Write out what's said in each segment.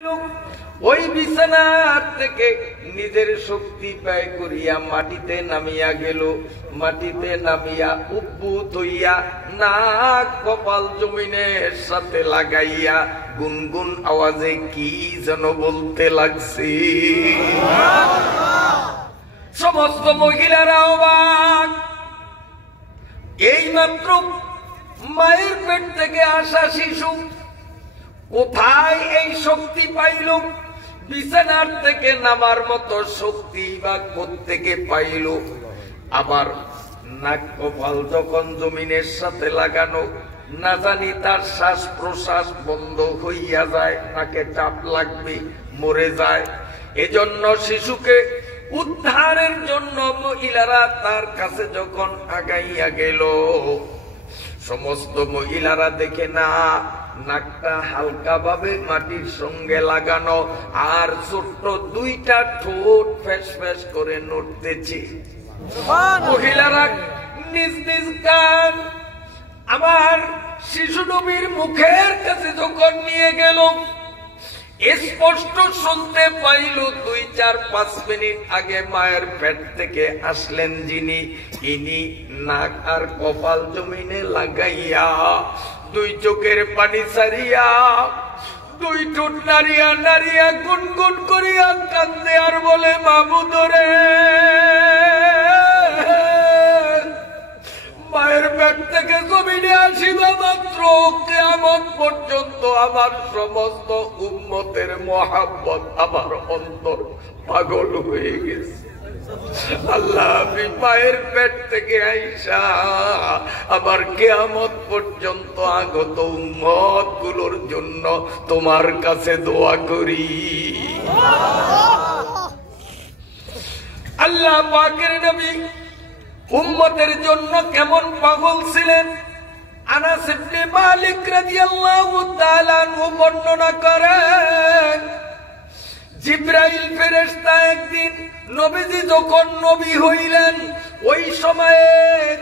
ওই বিছানার থেকে নিজের শক্তি ব্যয় করিয়া মাটিতে নামিয়া গেল। মাটিতে নামিয়া উদ্ভূত হইয়া নাক কপাল জমিনের সাথে লাগাইয়া গুনগুন আওয়াজে কি যেন বলতে লাগছে। সমস্ত মহিলারা অবাক। এইমাত্র মায়ের পেট থেকে আসা শিশু কোথায় এই শক্তি পাইল? বিছানার থেকে নামার মতো শক্তি বা কোত্থেকে পাইল? আবার নাক কপাল যখন জমিনের সাথে লাগানো, না জানি তার শ্বাস প্রশ্বাস বন্ধ হইয়া যায়, নাকে চাপ লাগবে, মরে যায়। এজন্য শিশুকে উদ্ধারের জন্য মহিলারা তার কাছে যখন আগাইয়া গেল, সমস্ত মহিলারা দেখে না নাকটা হালকা ভাবে মাটির সঙ্গে লাগানো, আর ছোট্ট দুইটা ঠোঁট ফ্যাস ফ্যাস করে নড়তেছে। মহিলারা নিজ নিজ কান আমার শিশু নবীর মুখের কাছে যখন নিয়ে গেল, স্পষ্ট শুনতে পাইল 2-4-5 মিনিট আগে মায়ের পেট থেকে আসলেন যিনি, ইনি নাক আর কপাল জমিনে লাগাইয়া দুই চোখের পানি ছাড়িয়া দুই ঠোঁট নাড়িয়া নাড়িয়া গুনগুন করিয়া কান্দে আর বলে, মাবুদ রে, মায়ের পেট থেকে জমিনে আসিবা মাত্র কিয়ামত পর্যন্ত আমার সমস্ত উম্মতের মহাব্বত আমার অন্তর পাগল হয়ে গেছে। আল্লাহ, আমি মায়ের পেট থেকে আইসা আবার কিয়ামত পর্যন্ত আগত উম্মত গুলোর জন্য তোমার কাছে দোয়া করি। আল্লাহ পাকের নবী উম্মতের জন্য কেমন পাগল ছিলেন আনাস ইবনে মালিক রাদিয়াল্লাহু তাআলা আনহু বর্ণনা করেন। জিবরাইল ফেরেশতা একদিন নবীজি যখন নবী হইলেন, ওই সময়ে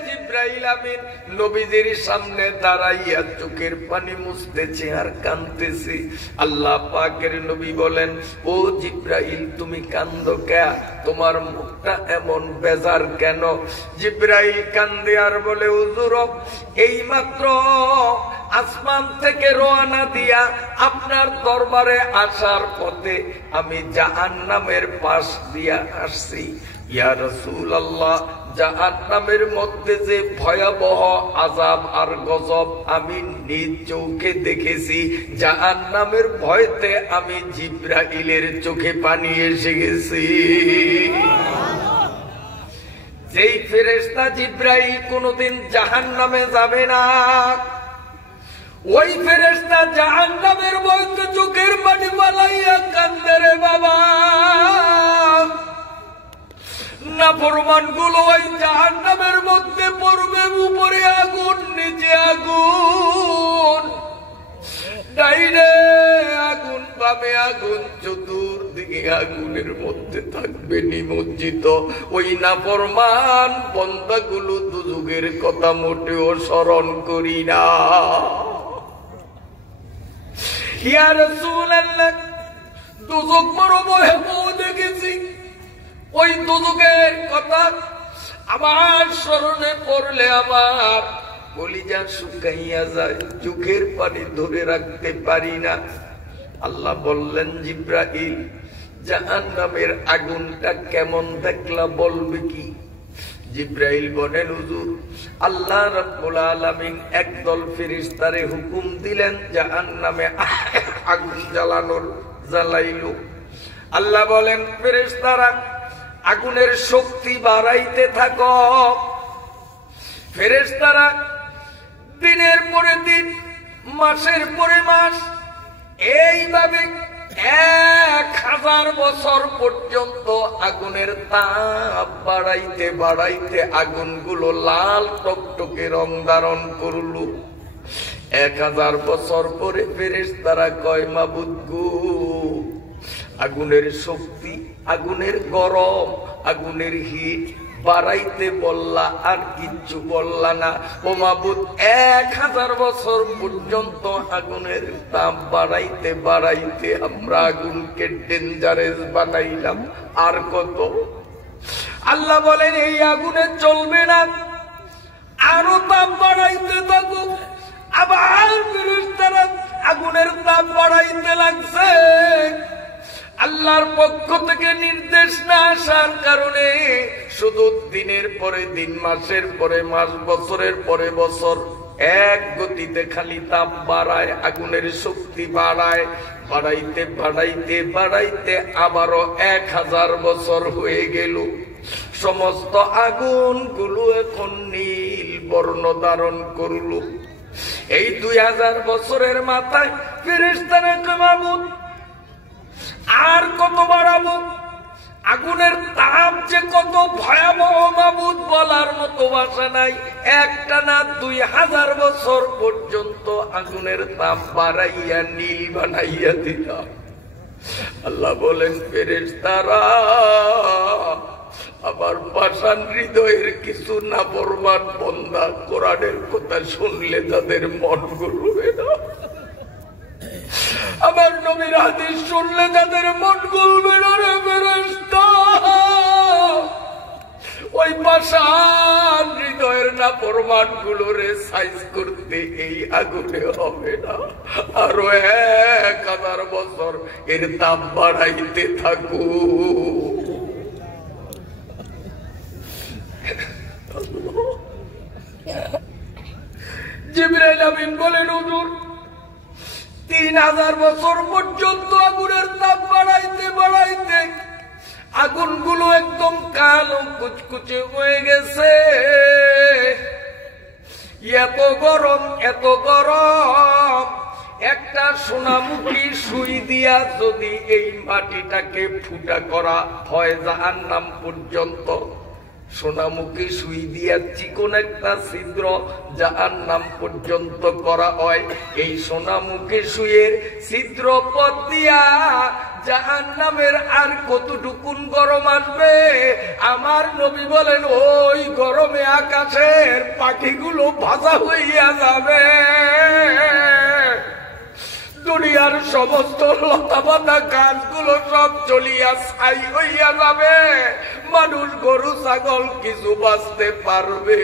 জিবরাইল আমিন নবীজির সামনে দাঁড়াইয়া চোখের পানি মুছতেছে আর কাঁদতেছে। আল্লাহ পাকের নবী বলেন, ও জিবরাইল, তুমি কাঁদো কেন? তোমার মুখটা এমন বেজার কেন? জিবরাইল কান্দে আর বলে, হুজুর, এইমাত্র আসমান থেকে রওনা দিয়া আপনার দরবারে আসার পথে আমি জাহান্নামের পাশ দিয়া আসছি। ইয়া রাসূলুল্লাহ, জাহান্নামের মধ্যে যে ভয়াবহ আযাব আর গজব আমি নিজ চোখে দেখেছি, জাহান্নামের ভয়তে আমি জিবরাইলের চোখে পানি এসে গেছি। যেই ফেরেশতা জিবরাইল কোনদিন জাহান্নামে যাবে না, ওই ফেরেশতা জাহান্নামের ভয়তে চোখের পানি বালাইয়া কান্দে রে বাবা। নাফরমান গুলো ওই জাহান্নামের মধ্যে পড়বে, উপরে আগুন, নিচে আগুন, ডাইনে আগুন, বামে আগুন, চতুর্দিকে আগুনের মধ্যে থাকবে নিমজ্জিত। ওই নাফরমান বান্দাগুলো দুজুগের কথা মোটেও স্মরণ করি না। ইয়া রাসূলুল্লাহ, দুজক বড় ভয়াবহ দেখেছি। ওই দুজকের কথা আমার স্মরণে পড়লে আমার কলিজা শুকাইয়া যায়, চোখের পানি ধরে রাখতে পারি না। আল্লাহ বললেন, জিবরাইল, জাহান্নামের আগুনটা কেমন দেখলা বলবে কি? জিবরাইল বলেন, হুজুর, আল্লাহ রাব্বুল আলামিন একদল ফেরেশতারে হুকুম দিলেন জাহান্নামে আগুন জ্বালানোর, জ্বালাইলো। আল্লাহ বলেন, ফেরেশতারা আগুনের শক্তি বাড়াইতে থাকো। ফেরেশতারা দিনের পরে দিন, মাসের পরে মাস এইভাবে 1000 বছর পর্যন্ত আগুনের তাপ বাড়াইতে বাড়াইতে আগুনগুলো লাল টকটকে রং ধারণ করল। 1000 বছর পরে ফেরেশতারা কয়, মাবুদ গো, আগুনের শক্তি, আগুনের গরম, আগুনের হিট বাড়াইতে বললা আর কিচ্ছু বললা না। ও মাবুদ 1000 বছর পর্যন্ত আগুনের তাপ বাড়াইতে বাড়াইতে আমরা আগুনকে ডেঞ্জারাস বানাইলাম, আর কত? আল্লাহ বলেন এই আগুনে চলবে না, আরো তাপ বাড়াইতে থাকুক। আবার ফেরেশতারা আগুনের তাপ বাড়াইতে লাগছে। আল্লাহর পক্ষ থেকে নির্দেশ না আসার কারণে শুধু দিনের পরে দিন, মাসের পরে মাস, বছরের পরে বছর এক গতিতে খালি তাপ বাড়ায়, আগুনের শক্তি বাড়ায়। বাড়াইতে বাড়াইতে বাড়াইতে আবারও 1000 বছর হয়ে গেল। সমস্ত আগুনগুলো এখন নীল বর্ণ ধারণ করল। এই 2000 বছরের মাথায় ফেরেশতারা কয় মাবুদ আর কত বাড়াবো? আগুনের তাপ যে কত ভয়াবহ মাবুদ বলার মতো ভাষা নাই। একটা না 2000 বছর পর্যন্ত আগুনের তাপ বাড়াইয়া নীল বানাইয়া দিলাম। আল্লাহ বলেন ফেরেশতারা আবার পাষাণ হৃদয়ের কিছু নাফরমান বান্দা কোরআনের কথা শুনলে তাদের মন গলবে না, আমার নবীর হাদিস শুনলে তাদের মন গলবে না রে ফেরেশতা। ওই পাষাণ হৃদয়ের নাফরমান গুলোরে সাইজ করতে এই আগুনে হবে না, আরো 1000 বছর এর তাপ বাড়াইতে থাকু। জিবরাইল আমিন বলেন হুজুর 3000 বছর পর্যন্ত আগুনের তাপ বাড়াইতে বাড়াইতে আগুনগুলো একদম কালো কুচকুচে হয়ে গেছে। এত গরম, এত গরম, একটা সোনামুখী সুই দিয়া যদি এই মাটিটাকে ফুটা করা হয় জাহান্নাম পর্যন্ত, সোনামুখী সুই দিয়া চিকন একটা ছিদ্র জাহান্নাম পর্যন্ত করা হয়, এই সোনামুখী সুইয়ের ছিদ্র পথ দিয়া জাহান্নামের আর কতটুকুন গরম আসবে? আমার নবী বলেন ওই গরমে আকাশের পাখিগুলো ভাজা হইয়া যাবে, দুনিয়ার সমস্ত লতাপাতা গাছগুলো সব চলিয়া ছাই হইয়া যাবে, মানুষ গরু ছাগল কিছু বাঁচতে পারবে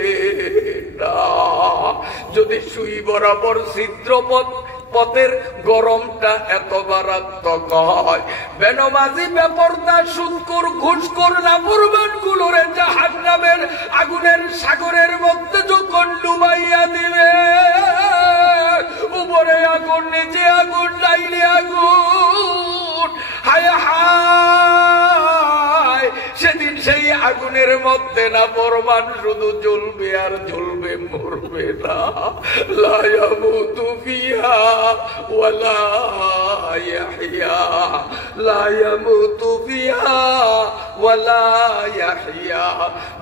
না। যদি সুই বরাবর ছিদ্রপথ পথের গরমটা এত মারাত্মক হয়, বেনমাজি বেপরদা সুদখোর ঘুষখোর নাফরমান গুলোরে জাহান্নামের আগুনের সাগরের মধ্যে যখন ডুবাইয়া দিবে, উপরে আগুন নিচে আগুন ডাইলে আগুন, হায় হায় সেদিন সেই আগুনের মধ্যে নাফরমান শুধু জ্বলবে আর জ্বলবে, মরবে না। লা ইয়ামুতু ফিহা ওয়ালা ইয়াহইয়া, লা ইয়ামুতু ফিহা ওয়ালা ইয়াহইয়া।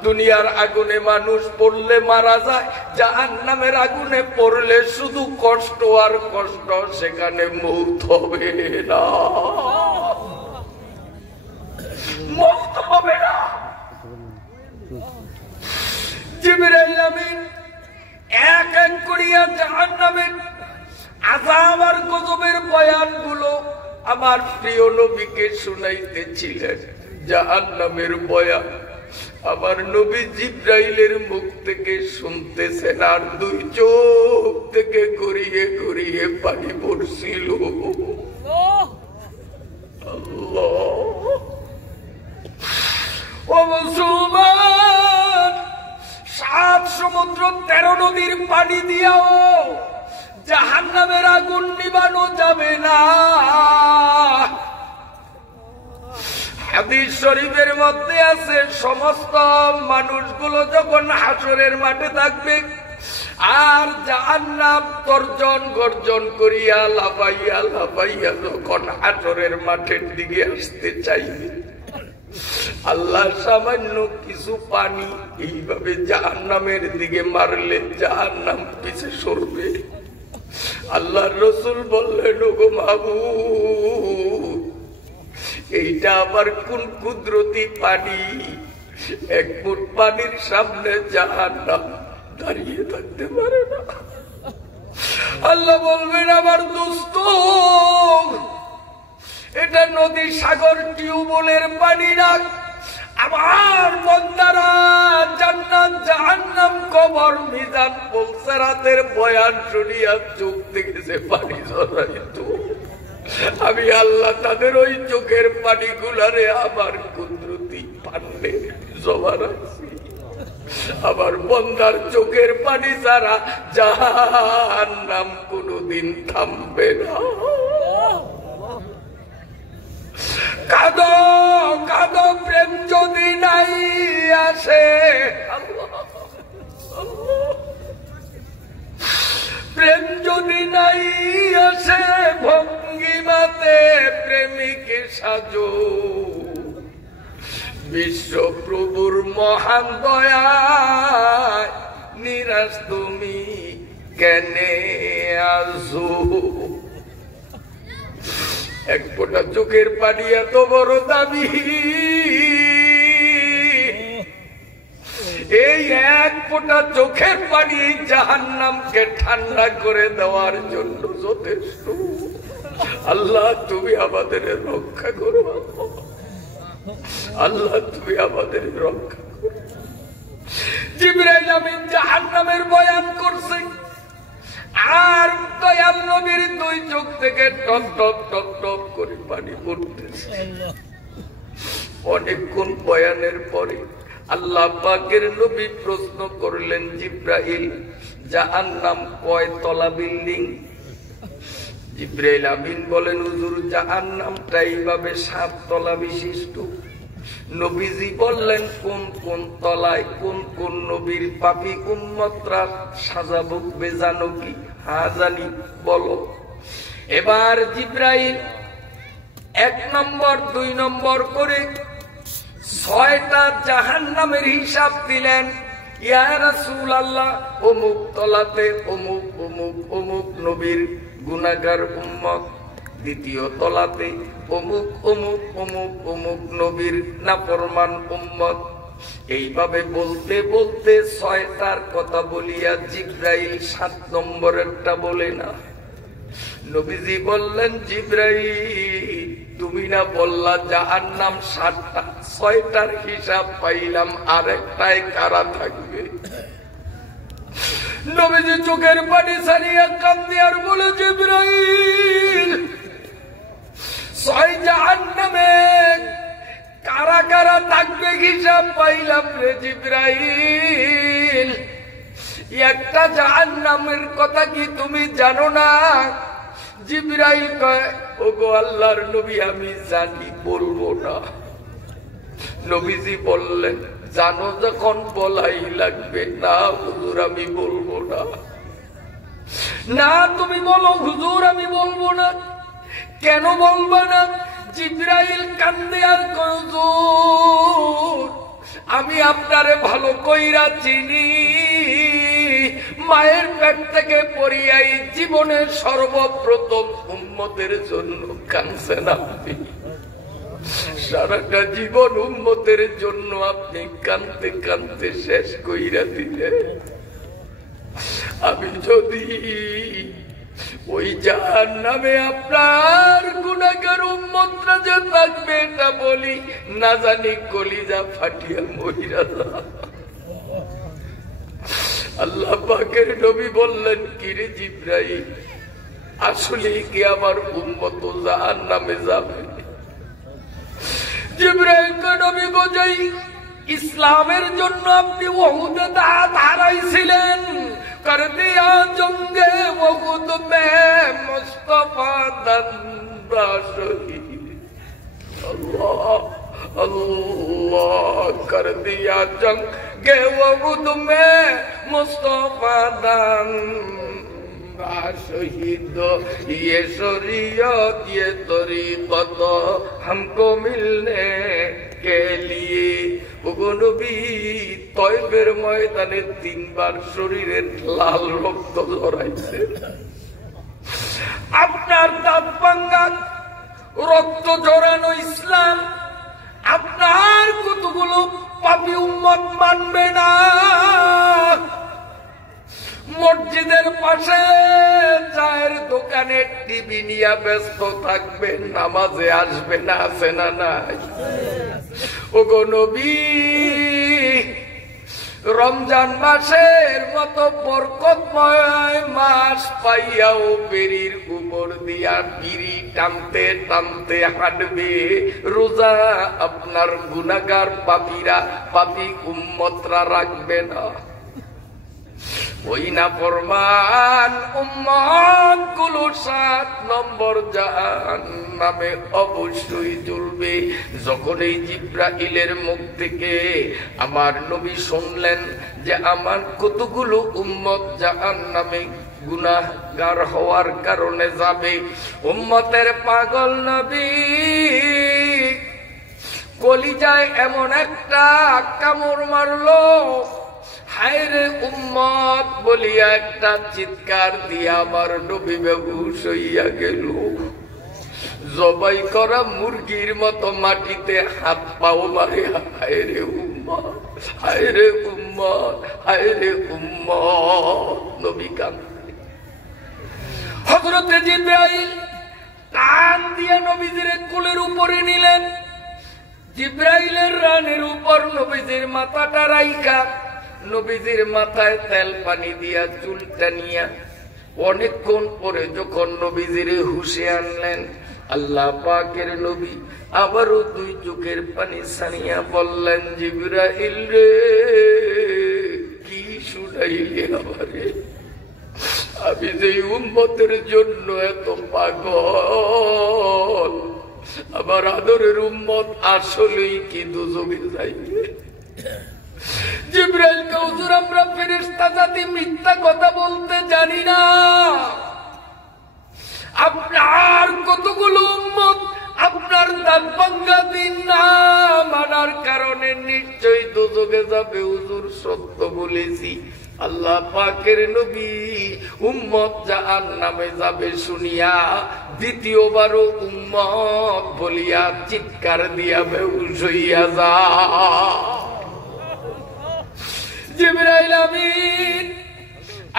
দুনিয়ার আগুনে মানুষ পড়লে মারা যায়, জাহান্নামের আগুনে পড়লে শুধু কষ্ট আর কষ্ট, সেখানে মৌত হবে না, মৌত হবে না। জিবরাইল আমিন এক এক করিয়া জাহান্নামের আযাব আর গজবের বয়ানগুলো আমার প্রিয় নবীকে শুনাইতেছিলেন। জাহান্নামের বয়ান আমার নবী জিবরাইলের মুখ থেকে শুনতেছেন, আর দুই চোখ থেকে গড়িয়ে গড়িয়ে পানি পড়ছিল। আল্লাহ, ও মুসলমান, 7 সমুদ্র 13 নদীর পানি দিয়াও জাহান্নামের আগুন নিবানো যাবে না। হাদিস শরীফের মধ্যে আছে, সমস্ত মানুষগুলো যখন হাসরের মাঠে থাকবে আর জাহান্নাম তর্জন গর্জন করিয়া লাফাইয়া লাফাইয়া যখন হাসরের মাঠের দিকে আসতে চাইবে, আল্লাহ সামান্য কিছু পানি এইভাবে জাহান্নামের দিকে মারলে জাহান্নাম পিছে সরবে। আল্লাহর রাসূল বললেন, ওগো মাবুদ, এইটা আবার কোন কুদরতি পানি এক ফুট পানির সামনে জাহান্নাম দাঁড়িয়ে থাকতে পারে না। আল্লাহ বলবেন আমার দোস্ত, এটা নদী সাগর টিউবওয়েলের পানি না, আমার বান্দারা জান্নাত জাহান্নাম কবর মিজান পৌঁছারাতের বয়ান শুনিয়া চোখ থেকে যে পানি ঝরাইতো, আমি আল্লাহ তাদের ওই চোখের পানিগুলারে আমার কুদরতি পান্নে জমা রাখছি। আমার বান্দার চোখের পানি ছাড়া জাহান্নাম কোনদিন থামবে না। কাঁদো কাঁদো প্রেম যদি নাই আসে, প্রেম যদি নাই আসে ভঙ্গিমাতে প্রেমিকে সাজো, বিশ্বপ্রভুর মহান দয়ায় নিরাশ তুমি কেনে আসো। এক ফোঁটা চোখের পানি এত বড় দাবি, এই এক ফোঁটা চোখের পানি জাহান্নামকে ঠান্ডা করে দেওয়ার জন্য যথেষ্ট। আল্লাহ তুমি আমাদের রক্ষা করো, আল্লাহ তুমি আমাদের রক্ষা করো। জিবরাইল আমিন জাহান্নামের বয়ান করছে, আর দয়াল নবীর দুই চোখ থেকে টপ টপ টপ টপ করে পানি পড়তেছে। অনেকক্ষণ বয়ানের পরে আল্লাহ পাকের নবী প্রশ্ন করলেন, জিবরাইল জাহান্নাম কয় তলা বিল্ডিং? জিবরাইল আমিন বলেন, হুজুর জাহান্নামটা এইভাবে 7 তলা বিশিষ্ট। নবীজি বললেন, কোন কোন তলায় কোন কোন নবীর পাপী উম্মতরা সাজা ভুগবে জানো কি? হ্যাঁ জানি, বলো। এবার জিবরাইল 1 নম্বর 2 নম্বর করে 6টা জাহান্নামের হিসাব দিলেন। ইয়া রাসূলুল্লাহ, অমুক তলাতে অমুক অমুক অমুক নবীর গুনাহগার উম্মত, দ্বিতীয় তলাতে অমুক অমুক অমুক অমুক নবীর নাফরমান উম্মত। এইভাবে বলতে বলতে 6টার কথা বলিয়া জিবরাইল 7 নম্বরেরটা বলে না। নবীজি বললেন, জিবরাইল তুমি না বললা জাহান্নাম 7টা, 6টার হিসাব পাইলাম, আরেকটাই কারা থাকবে? নবীজি চোখের পানি ছাড়িয়া কান্দে আর বলে, জিবরাইল 6 জাহান্নামে কারা কারা থাকবে হিসাব পাইলাম রে জিবরাইল। একটা জাহান্নামের কথা কি তুমি জানো না? জিবরাইল কয়, ওগো আল্লাহর নবী আমি জানি, বলবো না। নবীজি বললেন, জানো যখন বলাই লাগবে। না হুজুর আমি বলবো না। না তুমি বলো হুজুর আমি বলবো না। কেন বলবো না? জিবরাইল কান্দে আর কয়, হুজুর আমি আপনারে ভালো কইরা চিনি, মায়ের পেট থেকে পড়িয়াই জীবনের সর্বপ্রথম উম্মতের জন্য কাঁদছেন আপনি। সারাটা জীবন উম্মতের জন্য আপনি কাঁদতে কাঁদতে শেষ কইরা দিলেন। আমি যদি ওই জাহান্নামে আপনার গুনাহগার উম্মতরা যে থাকবে এটা বলি, না জানি কলিজা ফাটিয়া মইরা যায়। আল্লাহ পাকের নবী বললেন, কিরে জিবরাইল আসলে কি আমার উম্মত জাহান্নামে যাবে? জিবরাইল কে নবী বোঝাই, ইসলামের জন্য আপনি উহুদে দাঁত হারাইছিলেন, कर दिया जंगे उहुद में मुस्तफा दंदा शहीद। अल्लाह अल्लाह, कर दिया जंगे उहुद में मुस्तफा दंदा शहीद। ये शरीयत ये तरीक़त हमको मिलने के लिए। নবী তয়ফের ময়দানে 3 বার শরীরের লাল রক্ত ঝরাইছে। আপনার দাঁত ভাঙা রক্ত ঝরানো ইসলাম আপনার কতগুলো পাপী উম্মত মানবে না, মসজিদের পাশে চায়ের দোকানে টিভি নিয়ে ব্যস্ত থাকবে, নামাজে আসবে না, আছে না নাই? ওগো নবী, রমজান মাসের মতো বরকতময় মাস পাইয়াও বেরির উপর দিয়া বিড়ি টানতে টানতে হাঁটবে। রোজা আপনার গুনাহগার পাপীরা, পাপী উম্মতরা রাখবে না। ওই না ফরমান উম্মত গুলো 7 নম্বর জাহান্নামে অবশ্যই জ্বলবে। যখন এই জিব্রাইলের মুখ থেকে আমার নবী শুনলেন যে আমার কতগুলো উম্মত জাহান্নামে গুনাহগার হওয়ার কারণে যাবে, উম্মতের পাগল নবী কলিজায় এমন একটা কামড় মারলো, হায়রে উম্মত বলিয়া একটা চিৎকার দিয়া আমার নবী বেহুশ হইয়া গেল। জবাই করা মুরগির মতো মাটিতে হাত পাও মারে, হায়রে উম্মত, হায়রে উম্মত, হায়রে উম্মত। নবী কাঁদলেন। হযরতে জিবরাইল টান দিয়া নবীজির কোলের উপরে নিলেন। জিবরাইলের রানের উপর নবীজির মাথাটা রাইখা নবীজির মাথায় তেল পানি দিয়া চুলটা নিয়া অনেকক্ষণ পরে যখন নবীজির হুশে আনলেন, আল্লাহ পাকের নবী আবারও 2 চোখের পানি ছাড়িয়া বললেন, জিবরাইল রে, কি শুনাইলে আমারে? আমি যে উম্মতের জন্য এত পাগল, আমার আদরের উম্মত আসলেই কি দোজখে যাইবে? জিবরাইল কে, হুজুর আমরা ফেরেশতা জাতি মিথ্যা কথা বলতে জানি না, আপনার কতগুলো উম্মত আপনার দাঁত ভাঙ্গা দিন না মানার কারণে নিশ্চয়ই দোজখে যাবে। হুজুর সত্য বলেছি। আল্লাহ পাকের নবী উম্মত জাহান্নামে যাবে শুনিয়া দ্বিতীয়বারও উম্মত বলিয়া চিৎকার দিয়া বেহুশ হইয়া যায়। জিবরাইল আমিন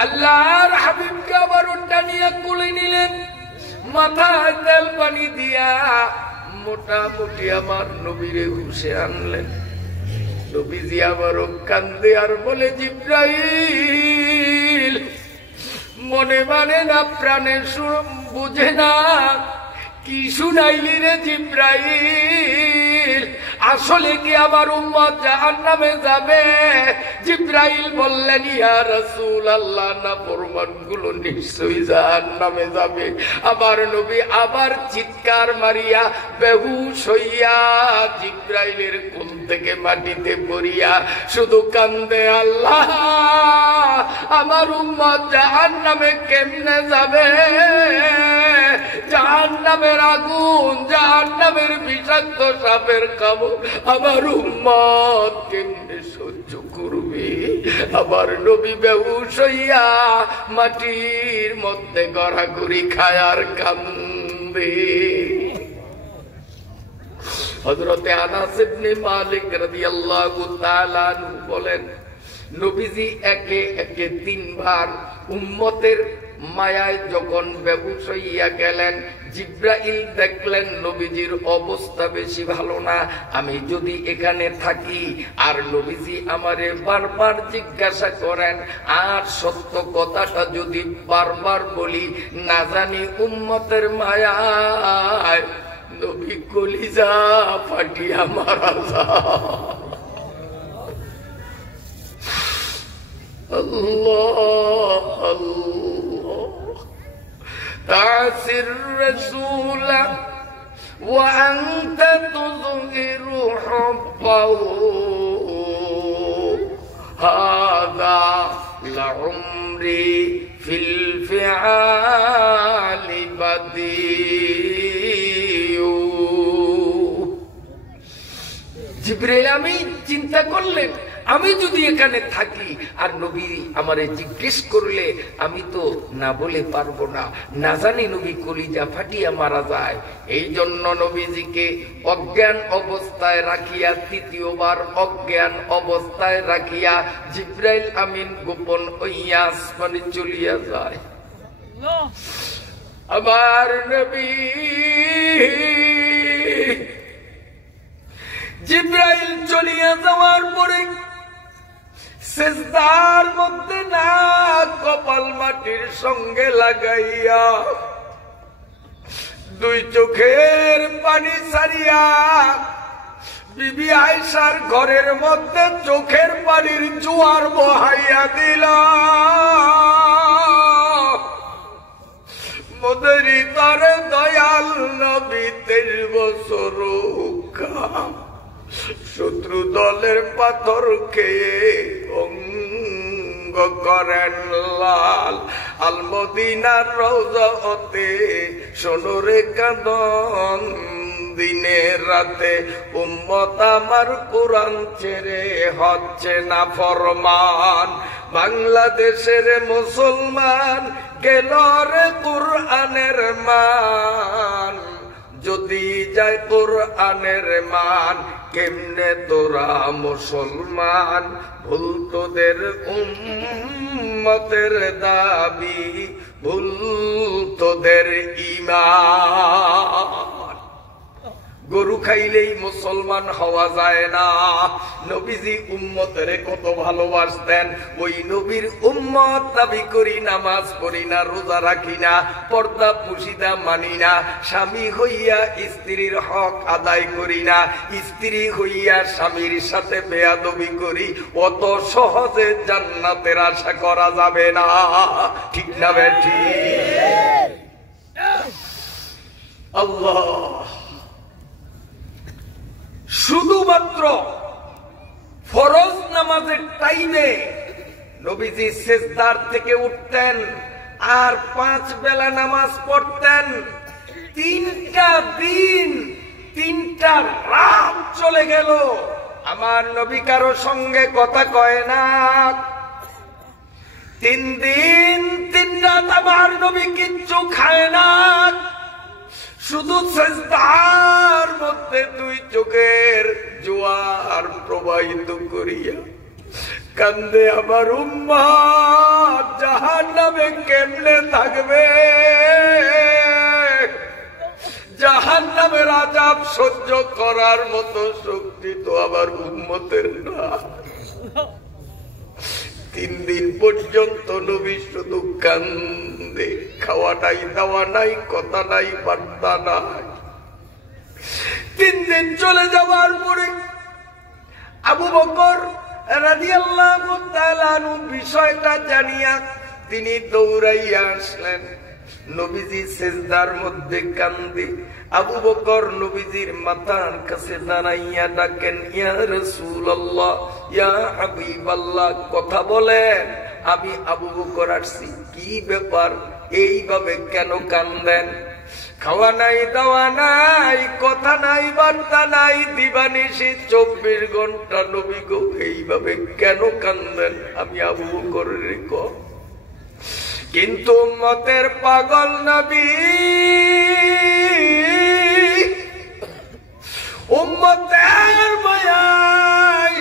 আল্লাহর হাবিবকে আবার টানিয়া কোলে নিলেন, মাথায় তেল পানি দিয়া মোটামুটি আমার নবীরে হুশে আনলেন। নবীজি আবারও কান্দে আর বলে, জিবরাইল মনে মানে না, প্রাণে বুঝে না, কি শুনাইলি রে জিবরাইল? আসলে কি আমার উম্মত জাহান্নামে যাবে? জিবরাইল বললেন, ইয়া রাসূলুল্লাহ, নাফরমানগুলো নিশ্চয়ই জাহান্নামে যাবে। আমার নবী আবার চিৎকার মারিয়া বেহুশ হইয়া জিবরাইলের কোল থেকে মাটিতে পড়িয়া শুধু কান্দে, আল্লাহ আমার উম্মত জাহান্নামে কেমনে যাবে? জাহান্নামের আগুন, জাহান্নামের বিষাক্ত সাপের কামড় আমার উম্মত কেমনে সহ্য করবে? আমার নবী বেহুশ হইয়া মাটির মধ্যে গড়াগড়ি খায় আর কান্দে। হযরতে আনাস ইবনে মালিক রাদিয়াল্লাহু তাআলা আনহু বলেন, নবীজি একে একে 3 বার উম্মতের মায়ায় যখন বেহুশ হইয়া গেলেন, জিবরাইল দেখলেন নবীজির অবস্থা বেশি ভালো না, আমি যদি এখানে থাকি আর নবীজি আমারে বারবার জিজ্ঞাসা করেন আর সত্য কথাটা যদি বারবার বলি, না জানি উম্মতের মায়ায় নবী কলিজা ফাটিয়া মারা যায়। আল্লাহ আল্লাহ, تعصي الرسول وأنت تظهر حبه هذا لعمري في الفعال بديع। জিবরাইল আমিন চিন্তা করলেন, আমি যদি এখানে থাকি আর নবী আমারে জিজ্ঞেস করলে আমি তো না বলে পারবো না, না জানি নবী কলিজা ফাটিয়া মারা যায়। এই জন্য নবীজিকে অজ্ঞান অবস্থায় রাখিয়া, তৃতীয়বার অজ্ঞান অবস্থায় রাখিয়া জিব্রাইল আমিন গোপন হইয়া আসমানে চলিয়া যায়। আমার নবী জিব্রাইল চলিয়া যাওয়ার পরে সিজদার মধ্যে না কপাল মাটির সঙ্গে লাগাইয়া দুই চোখের পানি ছাড়িয়া বিবি আয়েশার ঘরের মধ্যে চোখের পানির জোয়ার বহাইয়া দিল। মদেরি তার দয়াল নবী 23 বছর শত্রু দলের পাথর খেয়ে অঙ্গ করেন লাল। আল মদিনার রওজাতে সোনরে কাঁদন দিনে রাতে, উম্মত আমার কোরআন ছেড়ে হচ্ছে না ফরমান। বাংলাদেশের মুসলমান গেল রে কোরআনের মান, যদি যায় কোরআনের মান কেমনে তোরা মুসলমান। ভুল তোদের উম্মতের দাবি, ভুল তোদের ঈমান। গরু খাইলেই মুসলমান হওয়া যায় না। নবীজি উম্মতের কত ভালোবাসতেন, ওই নবীর উম্মত দাবি করি, নামাজ পড়ি না, রোজা রাখি না, পর্দা পুশিদা মানি না, স্বামী হইয়া স্ত্রীর হক আদায় করি না, স্ত্রী হইয়া স্বামীর সাথে বেয়াদবি করি, অত সহজে জান্নাতের আশা করা যাবে না। ঠিক না বেঠি? আল্লাহ শুধুমাত্র ফরজ নামাজের টাইমে নবীজি সিজদার থেকে উঠতেন আর 5 বেলা নামাজ পড়তেন। 3টা দিন 3টা রাত চলে গেল, আমার নবী কারো সঙ্গে কথা কয় না। 3 দিন 3 রাত আমার নবী কিচ্ছু খায় না, শুধু সিজদার মধ্যে 2 চোখের জোয়ার প্রবাহিত করিয়া কান্দে আমার উম্মত জাহান্নামে কেমনে থাকবে, জাহান্নামের আযাব সহ্য করার মতো শক্তি তো আমার উম্মতের না। 3 দিন পর্যন্ত নবী শুধু কান্দে, খাওয়া নাই, দাওয়া নাই, কথা নাই, বার্তা নাই। 3 দিন চলে যাওয়ার পরে আবু বকর রাদিয়াল্লাহু তাআলা আনহু বিষয়টা জানিয়া তিনি দৌড়াইয়া আসলেন। নবীজি সিজদার মধ্যে কান্দে, আবু বকর নবীজির মাথার কাছে দাঁড়াইয়া ডাকেন, ইয়া রাসূলুল্লাহ, ইয়া হাবিবাল্লাহ, কথা বলেন, আমি আবু বকর আসছি, কি ব্যাপার, এইভাবে কেন কান্দেন? খাওয়া নাই, দাওয়া নাই, কথা নাই, বার্তা নাই, দিবানিশি 24 ঘন্টা নবী গো, এইভাবে কেন কান্দেন? আমি আবু বকরের কর। কিন্তু উম্মতের পাগল নবী উম্মতের মায়ায়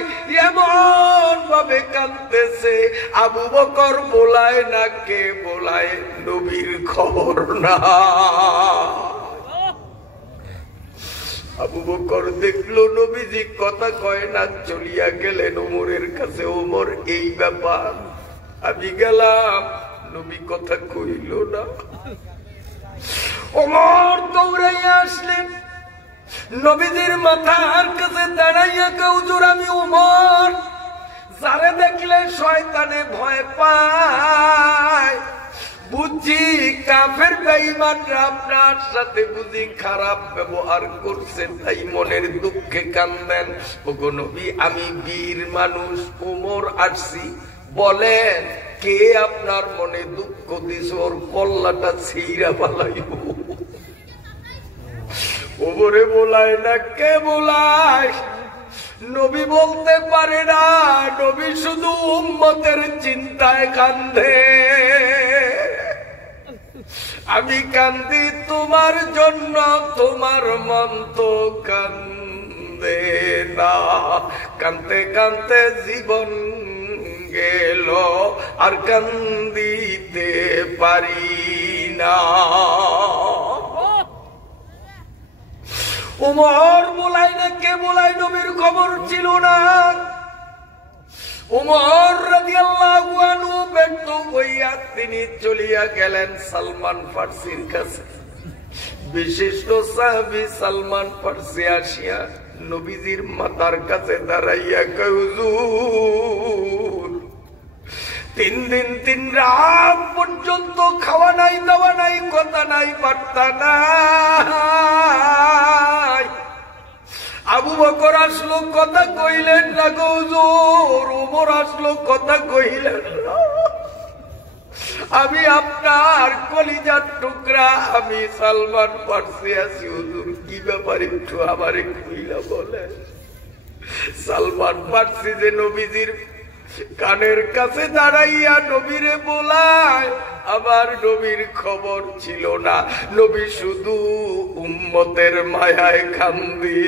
এমন ভাবে কাঁদতেছে, আবু বকর বলায় না, কে বলায়, নবীর খবর না। আবু বকর দেখলো নবীজি কথা কয় না, চলিয়া গেলেন ওমরের কাছে। ওমর, এই ব্যাপার, আমি গেলাম, নবী কথা কইল না। ওমর দৌড়াইয়া আসলেন, নবীজির মাথার কাছে দাঁড়াইয়া, হুজুর আমি ওমর, যারে দেখলে শয়তানে ভয় পায়, বুঝি কাফের বেঈমানরা আপনার সাথে বুঝি খারাপ ব্যবহার করছে, তাই মনের দুঃখে কান্দেন। ওগো নবী, আমি বীর মানুষ, ওমর আসছি, বলেন কে আপনার মনে দুঃখ দিছে, ওর কল্লাটা ছিঁড়া পালাইব। ওমরে বলায় না, কে বলায়? নবী বলতে পারে না, নবী শুধু উম্মতের চিন্তায় কান্দে। আমি কান্দি তোমার জন্য, তোমার মন তো কান্দে না। কান্দতে কান্দতে জীবন গেল, আর কান্দিতে পারি না। উমর বলাই না, কে বলাই নবীর খবর ছিল না। উমর রাদিয়াল্লাহু আনহু ব্যর্থ হইয়া তিনি চলিয়া গেলেন সালমান ফার্সির কাছে। বিশিষ্ট সাহাবী সালমান ফার্সি আসিয়া নবীজির মাথার কাছে দাঁড়াইয়া কয়, হুজুর 3 দিন 3 রাত পর্যন্ত খাওয়া নাই, দাওয়া নাই, কথা নাই, বার্তা নাই। আবু বকর আসলো, কথা কইলেন না গো হুজুর। ওমর আসলো, কথা কইলেন না। আমি আপনার কলিজার টুকরা, আমি সালমান ফার্সি আছি হুজুর, কি ব্যাপার একটু আমারে কইলা বলেন। সালমান ফার্সি যে নবীজির কানের কাছে দাঁড়াইয়া নবীরে বলায়, আমার নবীর খবর ছিল না। নবী শুধু উম্মতের মায়ায় কান্দি।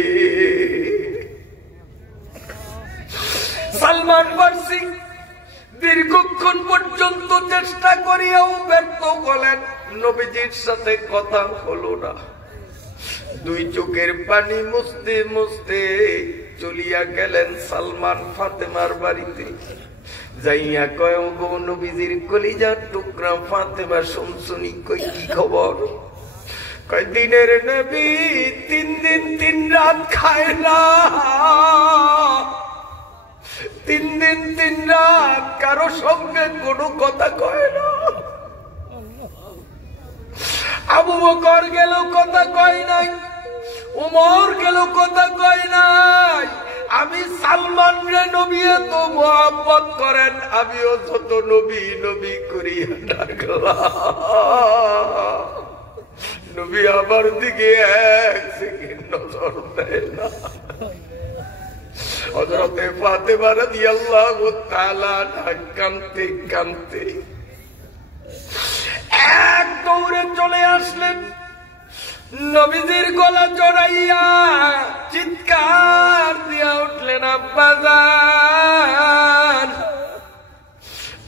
সালমান ফার্সি দীর্ঘক্ষণ পর্যন্ত চেষ্টা করিয়াও ব্যর্থ হলেন, নবীজির সাথে কথা হলো না। 2 চোখের পানি মুছতে মুছতে চলিয়া গেলেন সালমান ফাতেমার বাড়িতে। যাইয়া কয়, গো নবীজির কলিজার টুকরা ফাতেমা, শুনছুনি, কই কি খবর? কয়, দিনের নবী 3 দিন 3 রাত খায় না, 3 দিন 3 রাত কারো সঙ্গে কোনো কথা কয় না। আবু বকর গেল, কথা কয় নাই। উমর গেল, কথা কয় নাই। আমি সালমান রে নবী এত মোহাব্বত করেন, আমিও যত নবী নবী করিয়া ডাকলাম, নবী আমার দিকে 1 সেকেন্ড নজর দেয় না। হযরতে ফাতেমা রাদিয়াল্লাহু তাআলা কাঁদতে কাঁদতে এক দৌড়ে চলে আসলেন, নবীজির গলা জড়াইয়া চিৎকার দিয়া উঠলেন, আব্বাজান,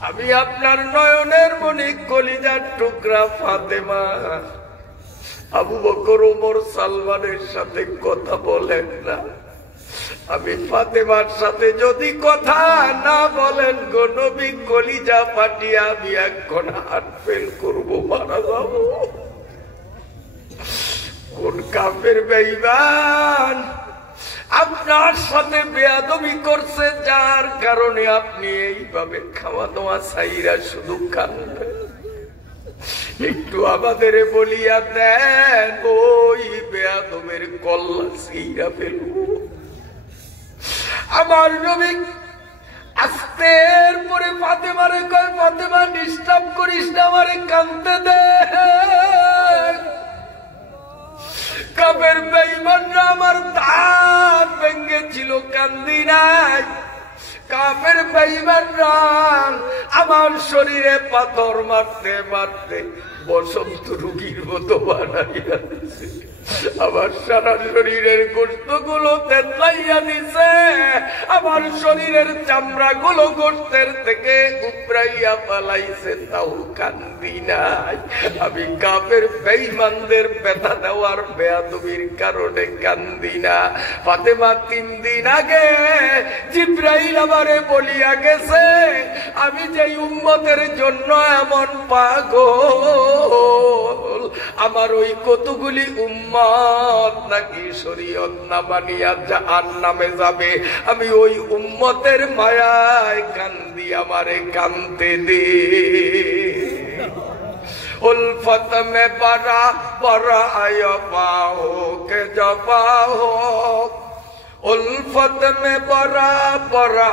আমি আপনার নয়নের মণি, কলিজার টুকরা ফাতেমা। আবু বকর, ওমর, সালমানের সাথে কথা বলেন না। আমি ফাতেমার সাথে যদি কথা না বলেন গো নবী, কলিজা ফাটিয়া আমি এখন হাত ফেল করবো, মারা যাব। কোন কাফের বেঈমান আপনার সাথে বেয়াদবি করছে, যার কারণে আপনি এইভাবে খাওয়া দাওয়া ছাইরা শুধু কাঁদবেন? একটু আমাদের বলিয়া দেন, ওই বেয়াদবের কল্লা ছাইরা ফেলবো। আমার নবী আস্তের পরে ফাতেমারে কয়, ফাতেমা ডিস্টার্ব করিস না, আমারে কাঁদতে দে। কাফের বেঈমানরা আমার দাঁত ভেঙেছিল, কান্দি নাই। কাফের বেঈমানরা আমার শরীরে পাথর মারতে মারতে বসন্ত রোগীর মতো বানাইয়া দিছে। আমার সারা শরীরের গোশত গুলো তেতলাইয়া দিছে, আমার শরীরের চামড়া গুলো গোশতের থেকে উপড়াইয়া পালাইছে, তাও কান্দি নাই। আমি কাফের বেঈমানদের ব্যথা দেওয়ার বেয়াদবির কারণে কান্দি না। ফাতেমা 3 দিন আগে জিবরাইল আমারে বলিয়া গেছে, আমি যে উম্মতের জন্য এমন পাগল, আমার ওই কতগুলি উম্মত নাকি শরীয়ত না মানিয়া জাহান্নামে যাবে, আমি ওই উম্মতের মায়ায় কান্দি, আমারে কান্দতে দে। उल्फत में बड़ा बड़ा पाओ के जपाओ, उल्फत में बड़ा बड़ा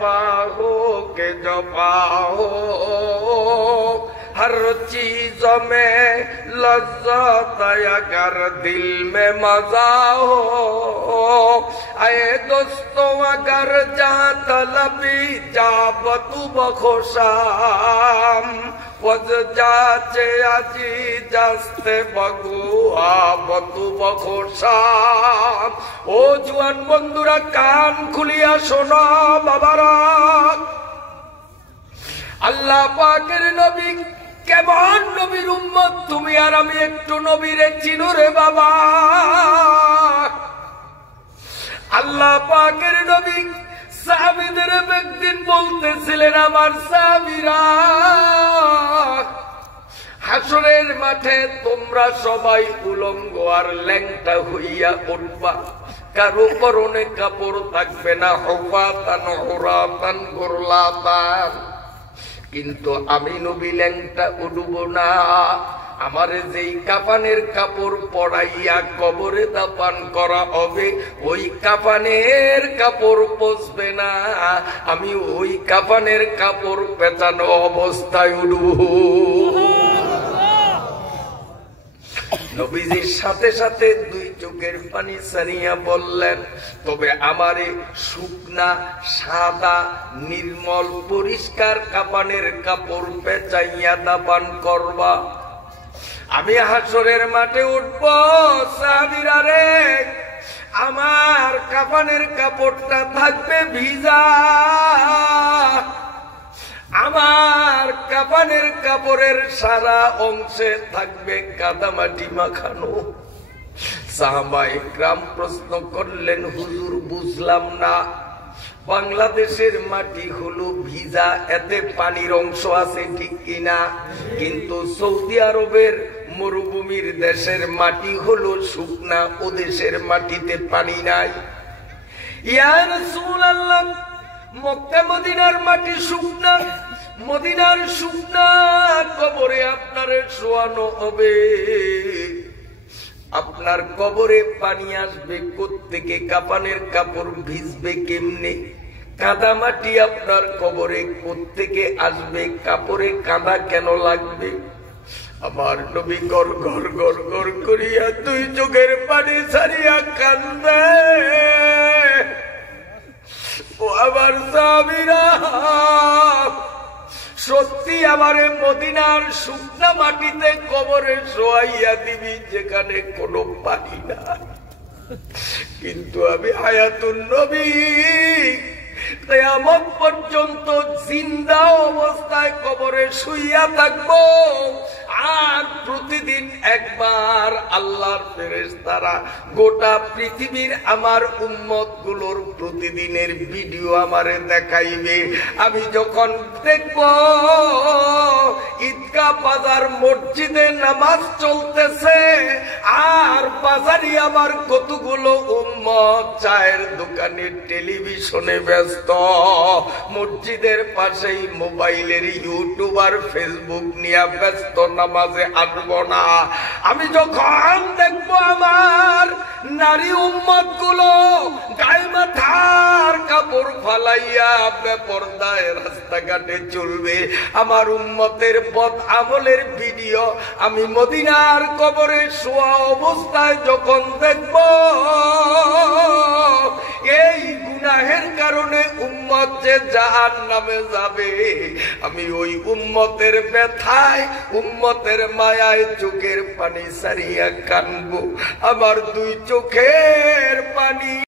पाओ के जपाओ, हर चीज में लज्जत अगर दिल में मजा हो, आए दोस्तों अगर जा तलबी जाबतु बखोशाम वज जाचे आजी जास्ते बगु आबतु बखोशाम। ओ जुआन बंधुरा कान खुलिया शोनो बाबारा, আল্লাহ পাকের নবী কেমন নবীর উম্মত তুমি আর আমি একটু নবীরে চিনো রে বাবা। আল্লাহ পাকের নবী সাহাবীদের একদিন বলতেছিলেন আমার সাহাবীরা হাসরের মাঠে তোমরা সবাই উলঙ্গ আর ল্যাংটা হইয়া উঠবা, কারো পরনে কাপড় থাকবে না, হুফাতান হুরাতান গুরলাতান। কিন্তু আমি নবী ল্যাংটা উঠব না, আমারে যেই কাফানের কাপড় পরাইয়া কবরে দাফন করা হবে ওই কাফানের কাপড় পচবে না, আমি ওই কাফানের কাপড় পেঁচানো অবস্থায় উঠব। নবীজির সাথে সাথে দুই চোখের পানি ছাড়িয়া বললেন, তবে আমারে শুকনা সাদা নির্মল পরিষ্কার কাফানের কাপড় পেঁচাইয়া দাফন করবা, আমি হাসরের মাঠে উঠব। সাহাবীরা রে, আমার কাফানের কাপড়টা থাকবে ভিজা, আমার কাফানের কাপড়ের সারা অংশে থাকবে কাদামাটি মাখানো। সাহাবায়ে কেরাম প্রশ্ন করলেন, হুজুর বুঝলাম না, বাংলাদেশের মাটি হলো ভিজা, এতে পানির অংশ আছে ঠিক কিনা, কিন্তু সৌদি আরবের মরুভূমির দেশের মাটি হলো শুকনা, ও দেশের মাটিতে পানি নাই। ইয়া রাসূলুল্লাহ, মক্কা মদিনার মাটি শুকনা, মদিনার শুকনা কবরে আপনারে শোয়ানো হবে, আপনার কবরে পানি আসবে কোত্থেকে, কাফানের কাপড় ভিজবে কেমনে, কাদা মাটি আপনার কবরে কোত্থেকে আসবে, কাপড়ে কাদা কেন লাগবে? আমার নবী গর গর গর গর করিয়া দুই চোখের পানি ছাড়িয়া কান্দে। ও আমার সাহাবীরা, সত্যি আমারে মদিনার শুকনা মাটিতে কবরে শোয়াইয়া দিবি যেখানে কোনো পানি নাই, কিন্তু আমি হায়াতুন নবী কিয়ামত পর্যন্ত জিন্দা অবস্থায় কবরে শুইয়া থাকবো, আর প্রতিদিন একবার আল্লাহর ফেরেশতারা গোটা পৃথিবীর আমার উম্মত গুলোর প্রতিদিনের ভিডিও আমারে দেখাইবে। আমি যখন দেখব ঈদগাহ বাজার মসজিদে নামাজ চলতেছে, আর বাজারে আমার কতগুলো উম্মত চায়ের দোকানে টেলিভিশনে ব্যস্ত, মসজিদের পাশেই মোবাইলের ইউটিউব আর ফেসবুক নিয়ে ব্যস্ত, নামাজে আসবো না। আমি যখন দেখবো আমার নারী উম্মত গুলো গায়ে মাথার কাপড় ফালাইয়া বেপরদায় রাস্তাঘাটে চলবে, আমার উম্মতের বদ আমলের ভিডিও আমি মদিনার কবরে শোয়া অবস্থায় যখন দেখবো, এই গুনাহের কারণে উম্মত যে জাহান্নামে যাবে, আমি ওই উম্মতের ব্যথায় উম্মতের মায়ায় চোখের পানি ছাড়িয়া কানবো। আমার দুই চোখের পানি